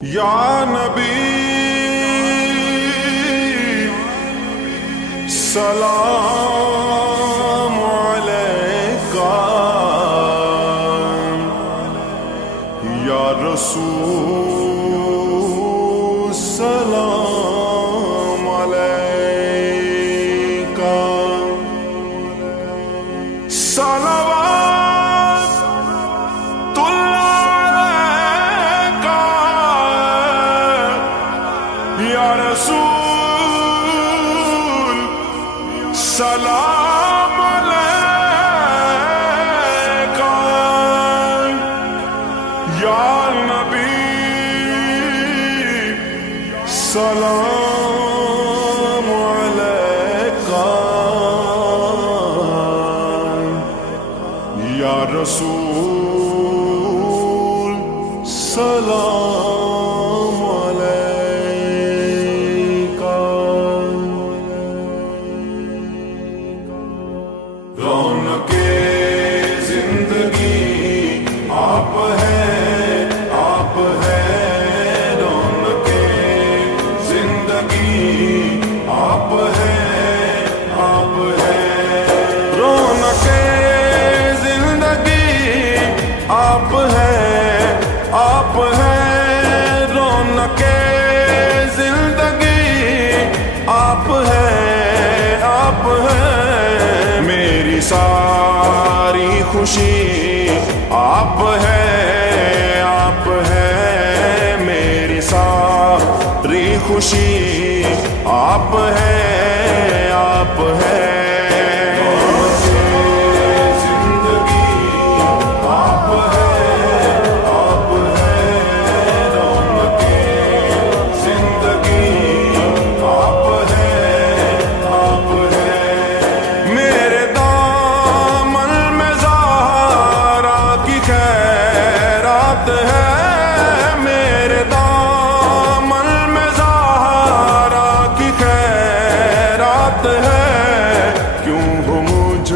یا نبی سلام علیکہ، یا رسول سلام علیکہ، صلوات یا رسول سلام علیکہ، یا نبی سلام علیکہ، یا رسول سلام علیکہ۔ رونق زندگی آپ ہیں، آپ ہیں، رونق زندگی آپ ہیں، آپ ہیں، رونق زندگی آپ ہیں، آپ ہیں، رونق زندگی آپ ہیں، آپ ہیں، میری ساری خوشی آپ ہیں، آپ ہیں، میری ساری خوشی آپ ہیں، آپ ہیں، میرے دامن میں زہرا کی خیرات ہے، کیوں ہو مجھ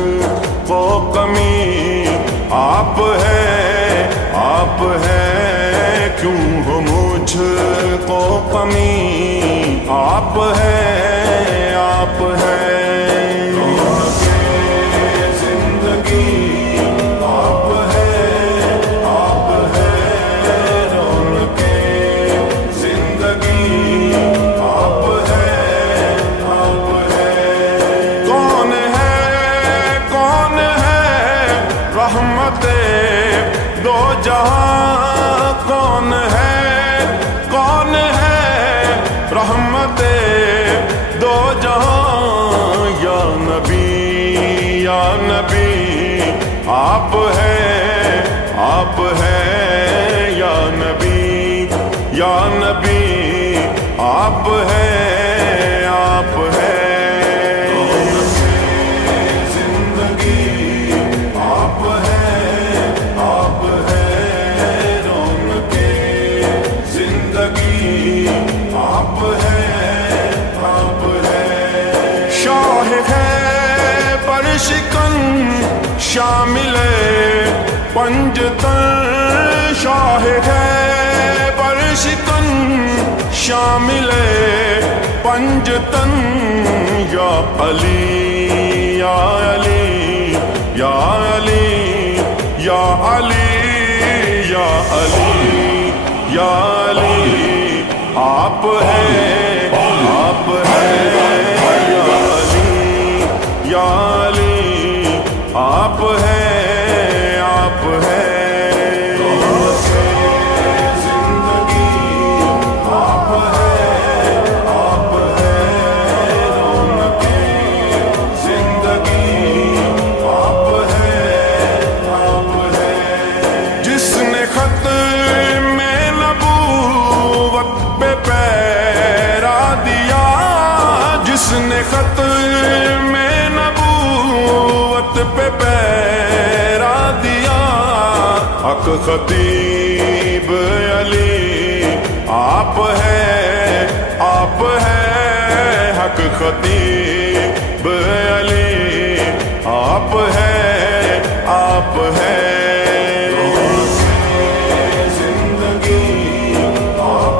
کو کمی آپ ہے، آپ ہے، کیوں ہو مجھ کو کمی آپ ہے، آپ ہے، رحمت دو جہاں کون ہے، کون ہے رحمت دو جہاں، یا نبی، یا نبی آپ ہیں، آپ ہیں، یا نبی، یا نبی آپ ہیں، آپ ہیں، شاہ ہے پرشکن شامل پنجتن، شاہ ہے پرشکن شامل پنجتن، یا علی، یا علی، یا علی، یا علی، یا علی، یا علی آپ ہیں، آپ ہیں، یا علی، یا علی آپ ہیں، آپ ہیں، زندگی آپ ہیں، آپ ہیں، رونق زندگی آپ ہیں، آپ ہیں، جس نے خط میں نبوت پہ پیرا دیا، جس نے خط میں نبوت پہ پیرا دیا، حق خطیب علی آپ ہیں، آپ ہیں، حق خطیب علی آپ ہیں، آپ ہیں، زندگی آپ